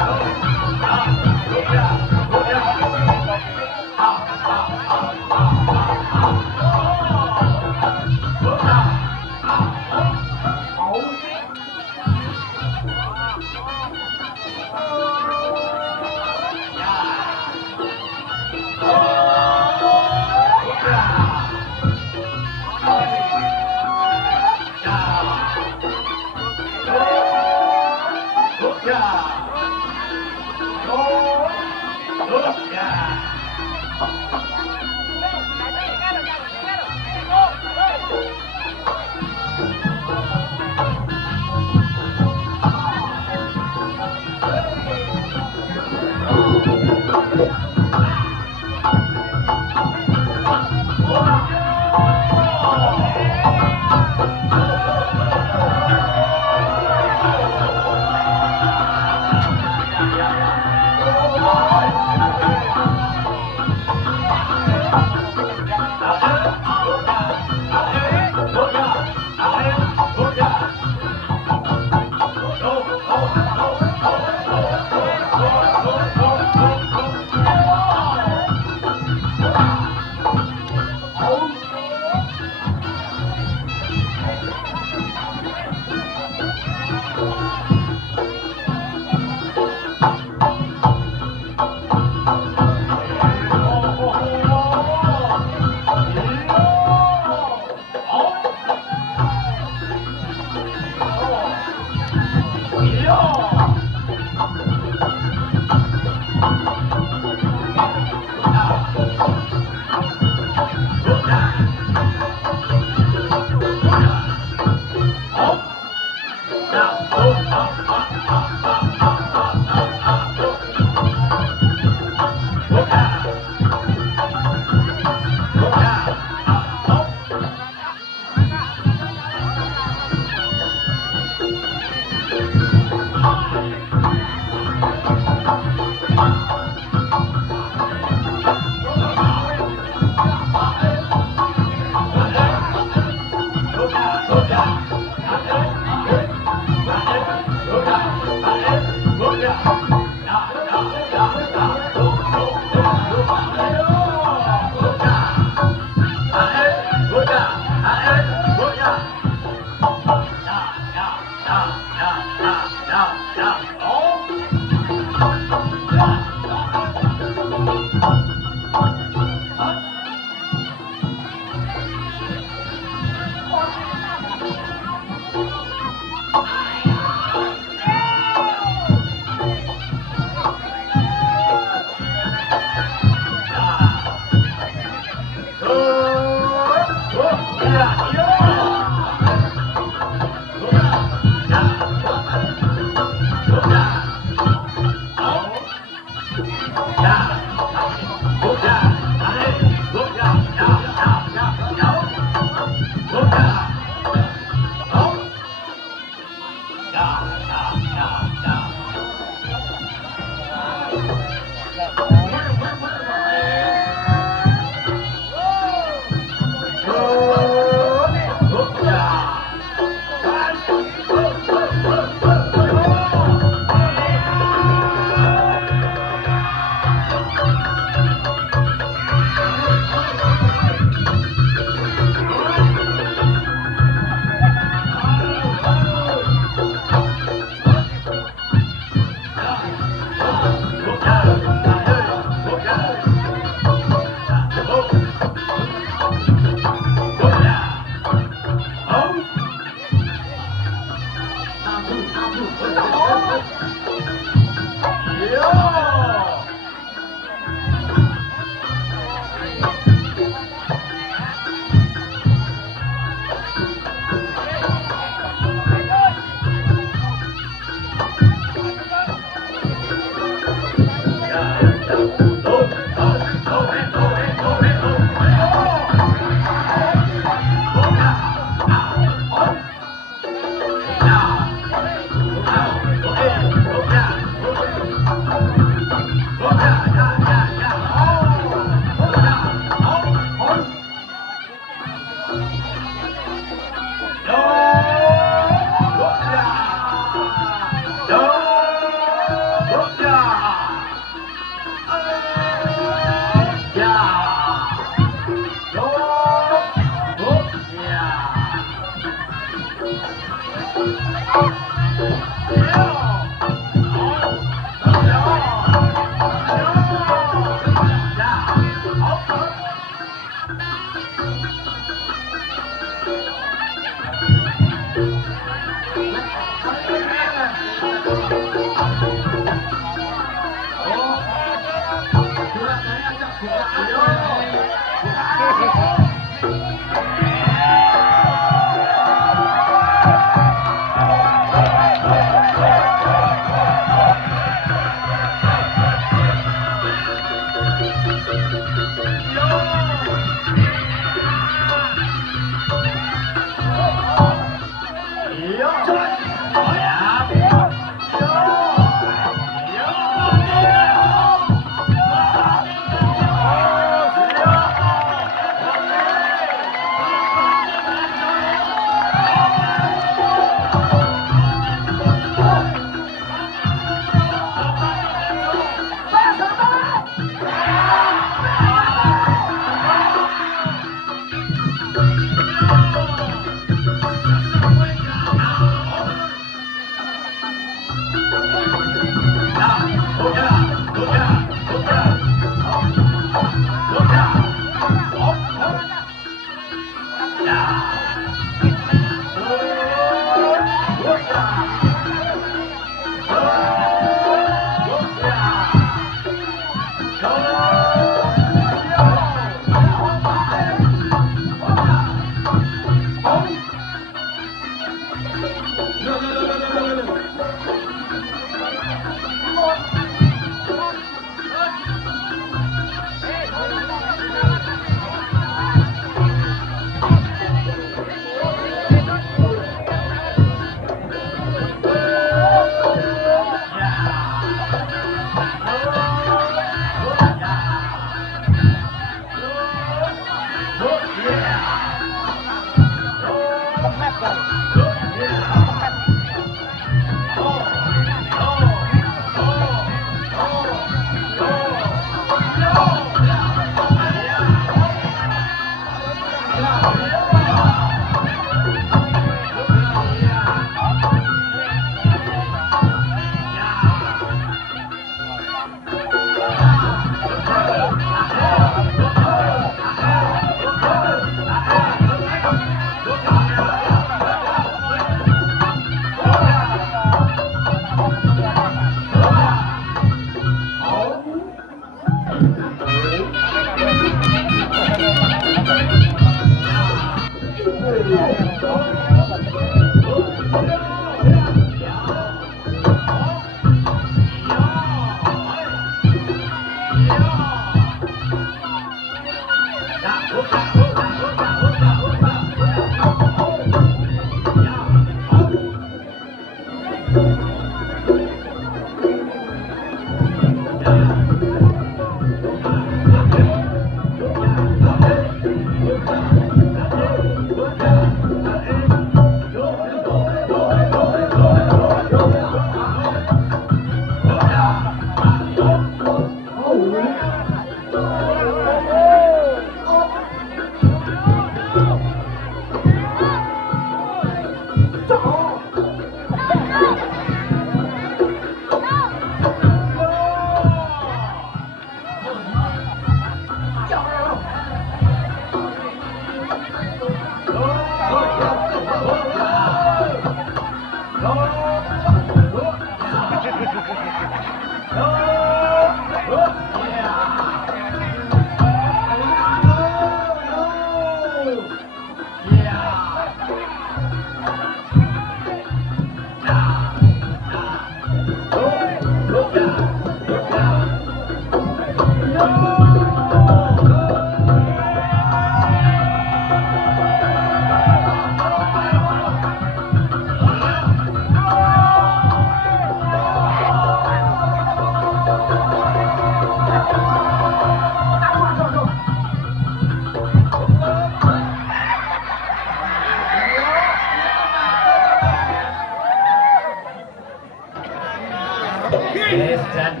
Dan.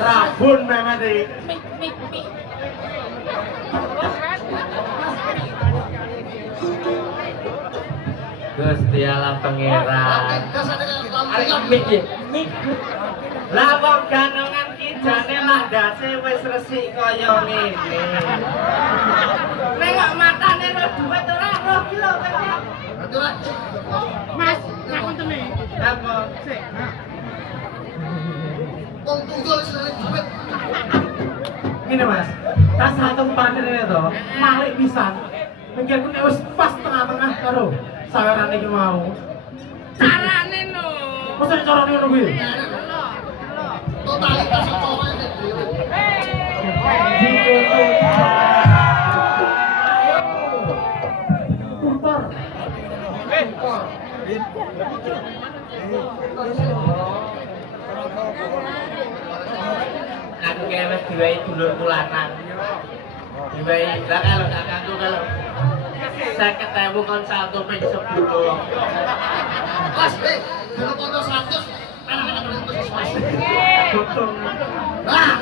Rabun memang di. Gusti Allah pangeran. Lah wong ganongan ki jane landase wis resik kaya ngene. Nengok matane ro dhuwit ora roh ki lho. Mas, ngakon tene. Apa? Sik. Wong tunggal seneng dhuwit. Ngene Mas, tas satu panen ini to, malik pisan. Mikirku nek wis pas tengah-tengah karo sawerane iki mau. Carane no. Mosok carane ngono kuwi. Totalitas cowok dhewe. Aku kaya wis diwai dulurku lanang. Diwai lah kalau kakakku kalau 50.000 kon saldo ping 10. Mas, kalau foto 100 anak-anak terus Mas. Betul. Nah.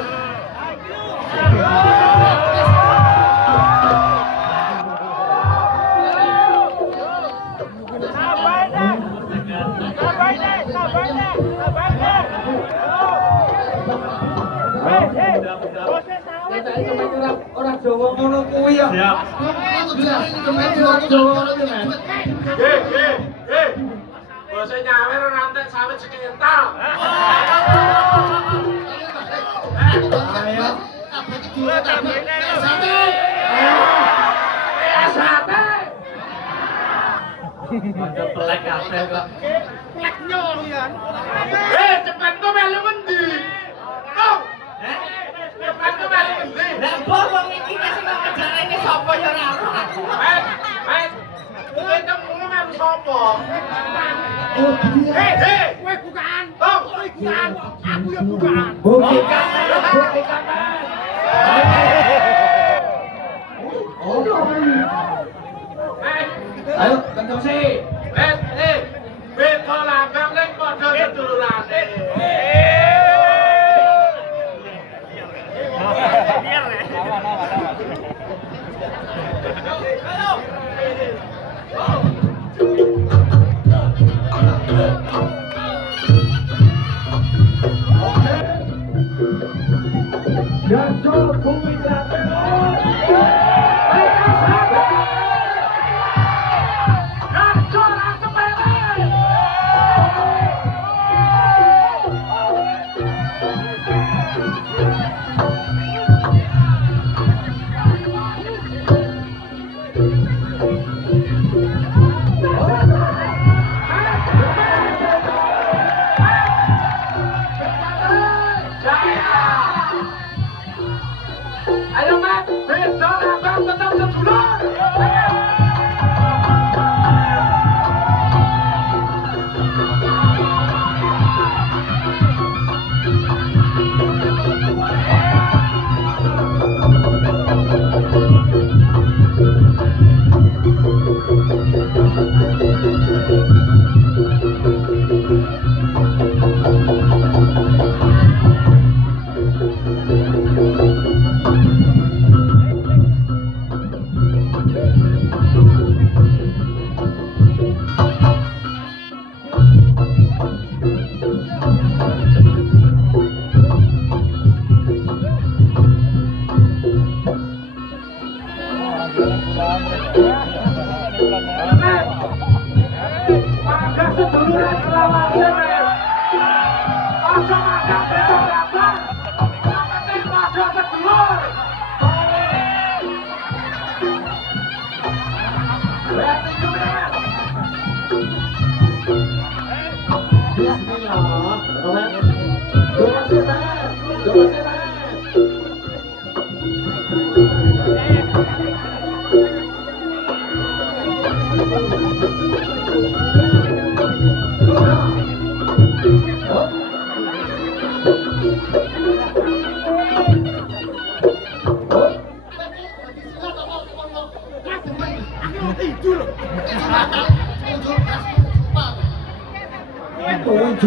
Orang Jawa ngono kuwi ya. Siap. Bose nyawer ora entek sawit sekental. Ayo. Kabeh iki diurut kabeh. Sate. Sate. Ada pelek kabeh kok. Pelek nyol ya. Cepat kok melu ngendi? Kok? Cepat kok melu ngendi? Lah mbok wong iki kasih kok kejarane sapa ya ora ora aku. Kowe temu melu sapa? Oh, hei, kowe bukaan. Tong, kowe bukaan. Aku ya bukaan. Bukan. Ayo, kenceng sih. Beda langgang ning padha sedulurane. Biar ya. Gacor bumi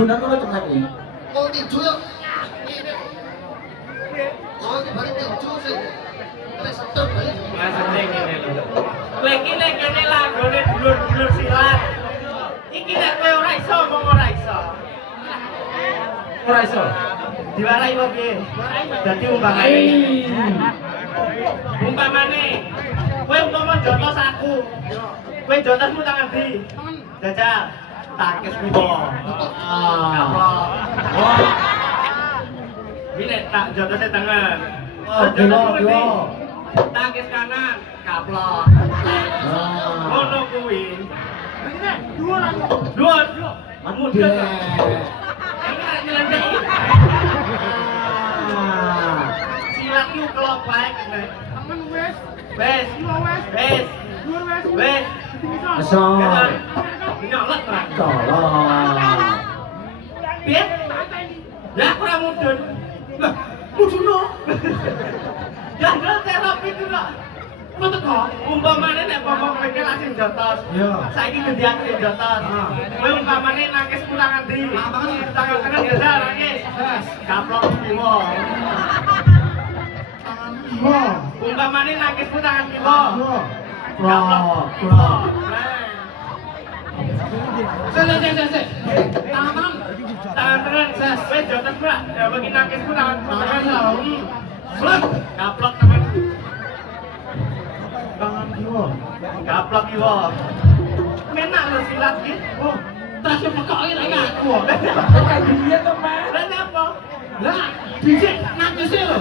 tiduran ngono cepet iki. Mau tidur ya. Oh, ini balik tidur sih. Terus stop balik. Maksudnya ngene lho. Kowe iki nek kene langgone dulur-dulur silat. Iki nek kowe ora iso ngomong ora iso. Ora iso. Diwarai kok piye? Dadi umpamane kowe umpama jotos aku. Kowe jotosmu tangan ndi? Jajal. Takis kuwi. Kaplok. Ini tak jotosnya tangan. Jotosmu ndi? Takis kanan, kaplok. Ngono kuwi. Dua. Mudah. Ini nek nyelendeki. Silat ku kelop bae kene. Wes. Iso. Nyolot ta. Tolong. Piye? Lah aku ora mudun. Lah, mudun. Jangan terapi ku kok. Lu teko, umpamane nek pokok kowe langsung jotos. Iya. Saiki ganti aku sing jotos. Kowe umpamane nangkis tangan ndi? Tangan kanan jajal nangkis. Kaplok kiwa. Tangan kiwa. Umpamane nangkis tangan kiwa. Kaplok kiwa. Sek. Tangan kanan, ses. Kowe jotos, Bro. Ya bagi nangkis tangan kanan. Kaplok tangan. Tangan kiwa. Kaplok kiwa. Menak lho silat iki. Oh, tas pekoke ra ngaku. Kayak dia to, Mas. Lah napa? Lah, dhisik nangise lho.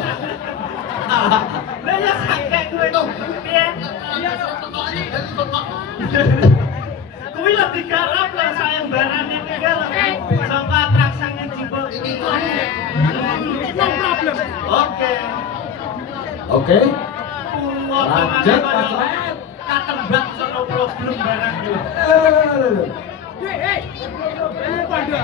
Lah ya sakke kowe to. Piye? Kuwi lho digarap lho sayembarane iki lho. Saka atraksane Cibol iki. No problem. Oke. Lanjut Mas Red. Katembak sono problem barang yo. Pada.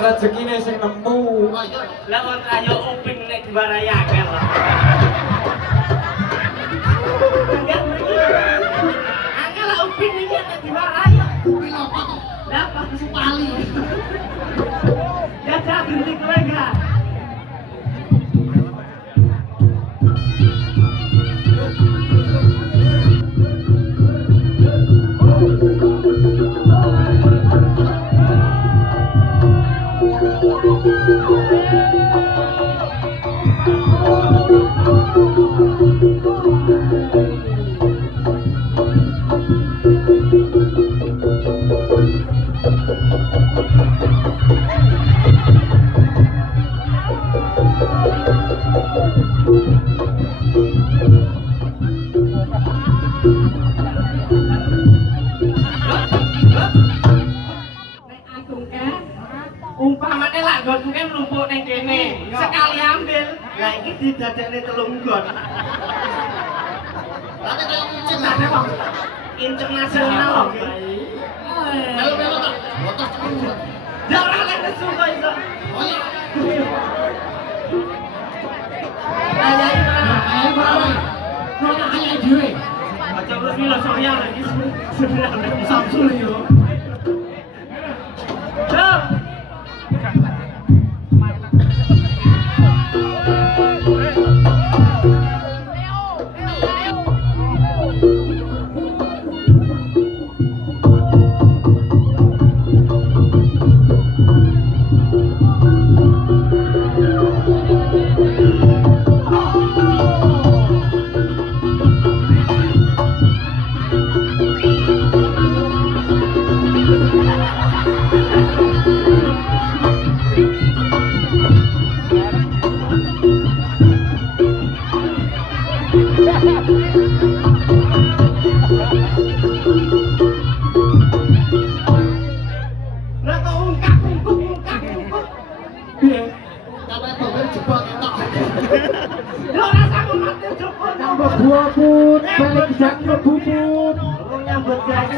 Rezekine sing nemu. Lah kon ayo uping nek diwarayaken lho. Angel lah uping iki nek diwarai. Upin apa tuh? Lah pas Pali. ya jangan berhenti kowe enggak. Umpamane lak nggonku kan mlumpuk ning kene. Sekali ambil. Lah iki didadekne telung gon. Tapi kayak kucing lah nek. Internasional lho. Melo tak. Motor cepet. Ya ora lek nesu kok iso. Oh iya. Ayai ora. Nona ayah dhewe. Aja wis filosofial iki sebenarnya Samsul yo. Jom.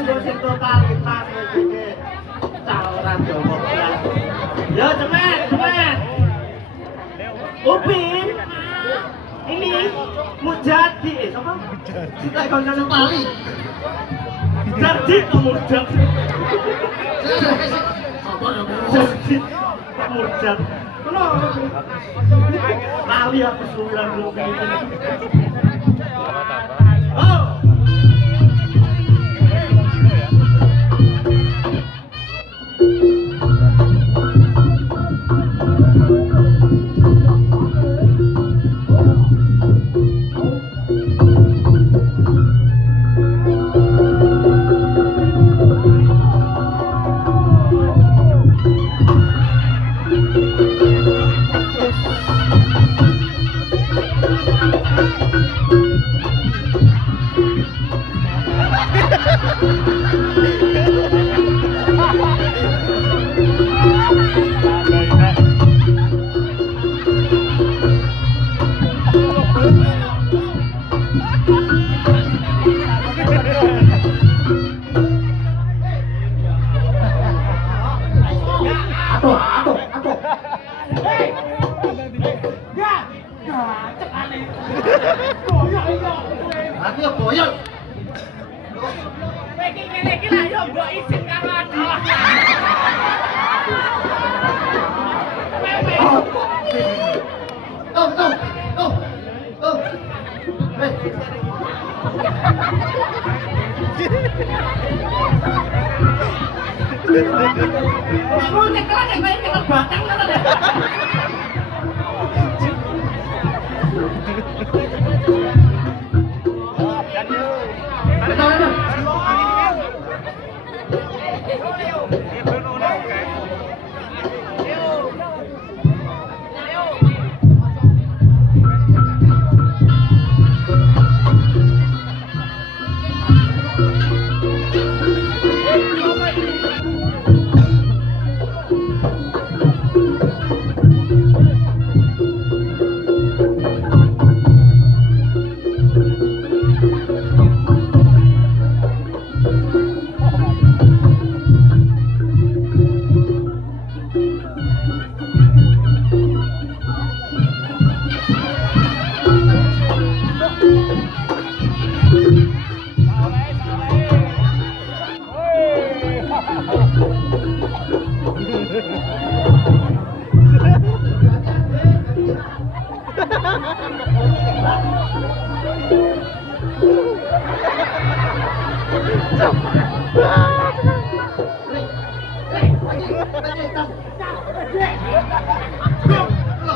gue sing totalitas iki. Caloran Jawa Barat. Ya cemet, cemet. Upin. Ini Mujadi, siapa? Kita konconya Pali. Jadi Mujad. Jadi Mujad. Kenapa? Pali aku suwiran belum ini. Oh. Aku ya boyong. Iki ngene iki lah yo mbok izin karo adik. Oh. Mau nyekel nek kowe nyekel batang ngono lho.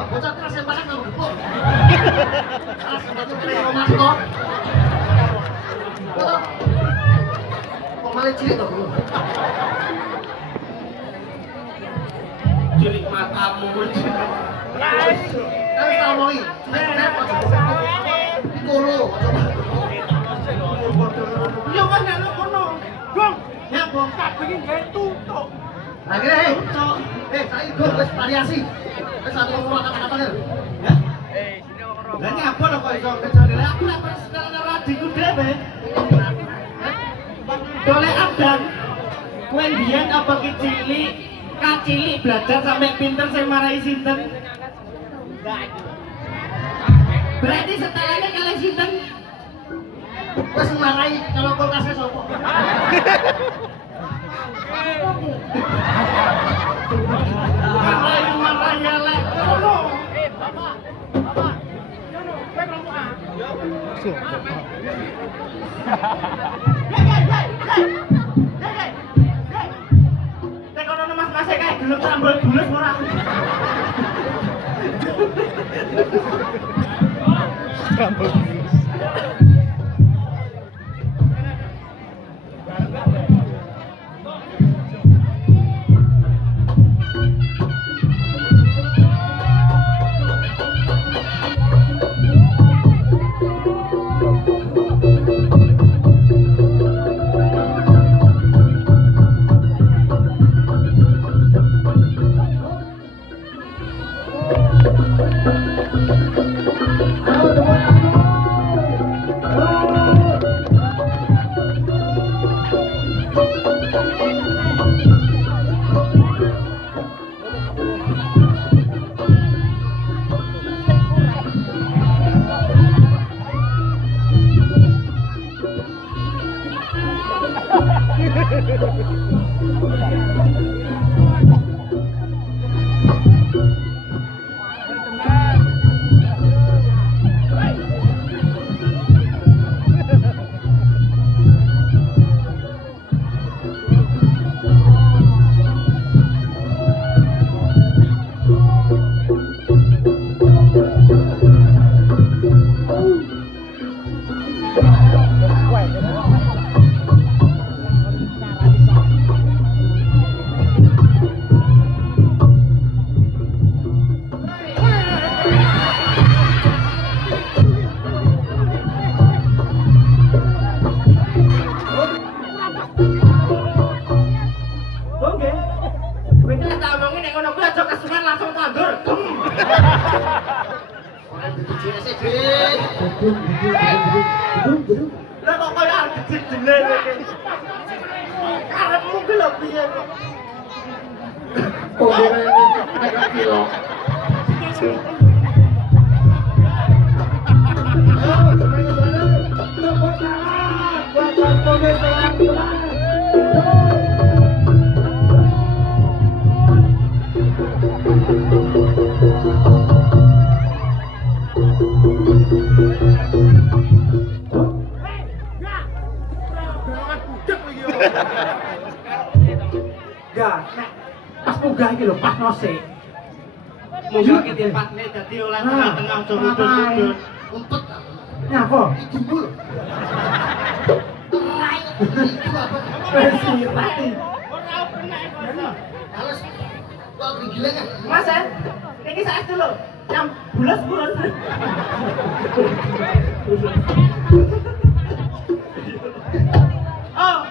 Bocah keras yang banyak nggak buku. Keras yang banyak keren romas toh. Kok malah cilik toh bu? Cilik matamu kuwi. Kan tahu ini. Pikolo. Yo kan nek kono. Gong, ya bongkar iki gawe tutuk. Nah gini, saya ikut wes variasi. Wes satu ngomong kata-kata ya. Lah nyapa lho kok iso kejane aku lek karo adikku dhewe. Dolek abdan. Kowe mbiyen apa ki cilik, kacilik belajar sampai pinter sing marahi sinten? Berarti setelahnya kalian sinten? Wes marahi kalau kulkasnya sopo. Marahi elek ngono. Tekono mas-mas kae gelem rambut bulus ora. Rambut bulus. Lah kok koyo arep dijeneng iki. Karepmu ki lho piye kok. Oh, agak kilo. Enggak, nek pas munggah iki lho, pas nose. Munggah ki tempatne dadi oleh tengah-tengah aja mudhun-mudhun. Umpet. Nyapa? Jebul. Terai. Itu apa? Pesirati. Halus. Kok gila kan? Mas, iki saestu lho. Yang bulas purun. Oh.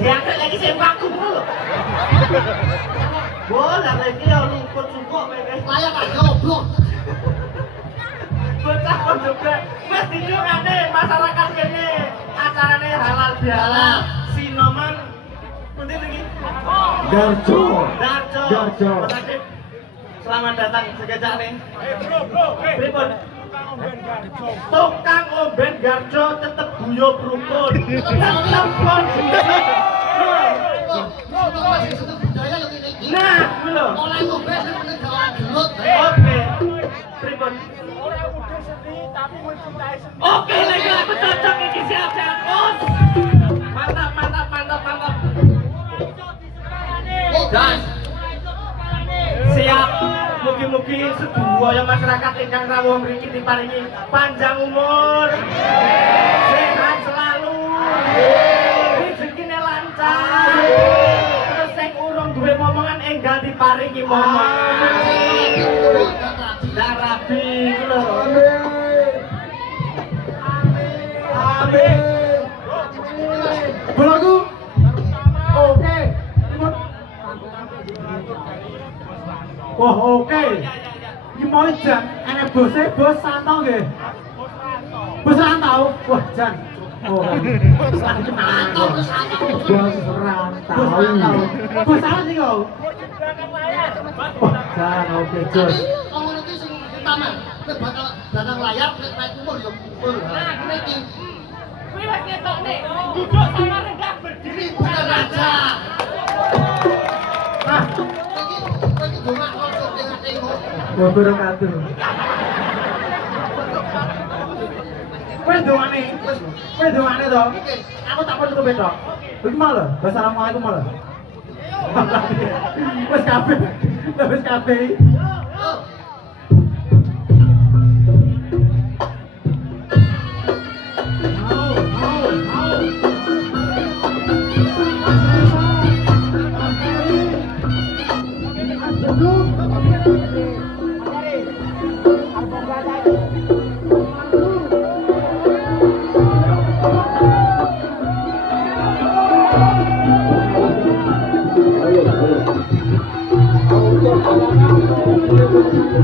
Diangkat lagi saya vakum dulu. Bola lagi ya luput sumpah mereka. Layak kan goblok. Bocah kok juga. Mas dijungane masyarakat kene acarane halal bihalal. Sinoman pundi lagi? Garjo. Darjo. Darjo. Mas Adip, selamat datang sekejane. Pripun? Tukang omben Garjo tetep guyub rukun. Tetep konsisten. Masih satu budaya yang ini. Nah, kuwi lho. Oleh ngombe sing gawan gelut. Oke. Pripun? Oke, lagi aku cocok iki siap-siap. Bos. Mantap, mantap, mantap, mantap. Dan siap. Mugi-mugi sedaya masyarakat ingkang rawuh mriki diparingi panjang umur. Sehat selalu. Rezekine lancar. Terus sing urung duwe momongan enggal diparingi momongan. Darabi ku lho. Amin. Bolaku. Oke. Wah, oke. Iki mau jan, enek bose bos santau nggih. Bos rantau. Wah, jan. Oh. Bos rantau. Bos rantau. Bos apa sih kau? Wah, jan oke, jos. Ngomong iki sing utama, nek bakal datang layar nek naik umur yo kumpul. Nah, iki Kuwi wis ketok nih. Duduk sama rendah berdiri bukan raja. Ah, Iki donga kok dengan tengok. bobo katur. Kowe dongane to? Aku tak perlu beda. Iki malah, assalamualaikum malah. Wes kabeh. Wes kabeh.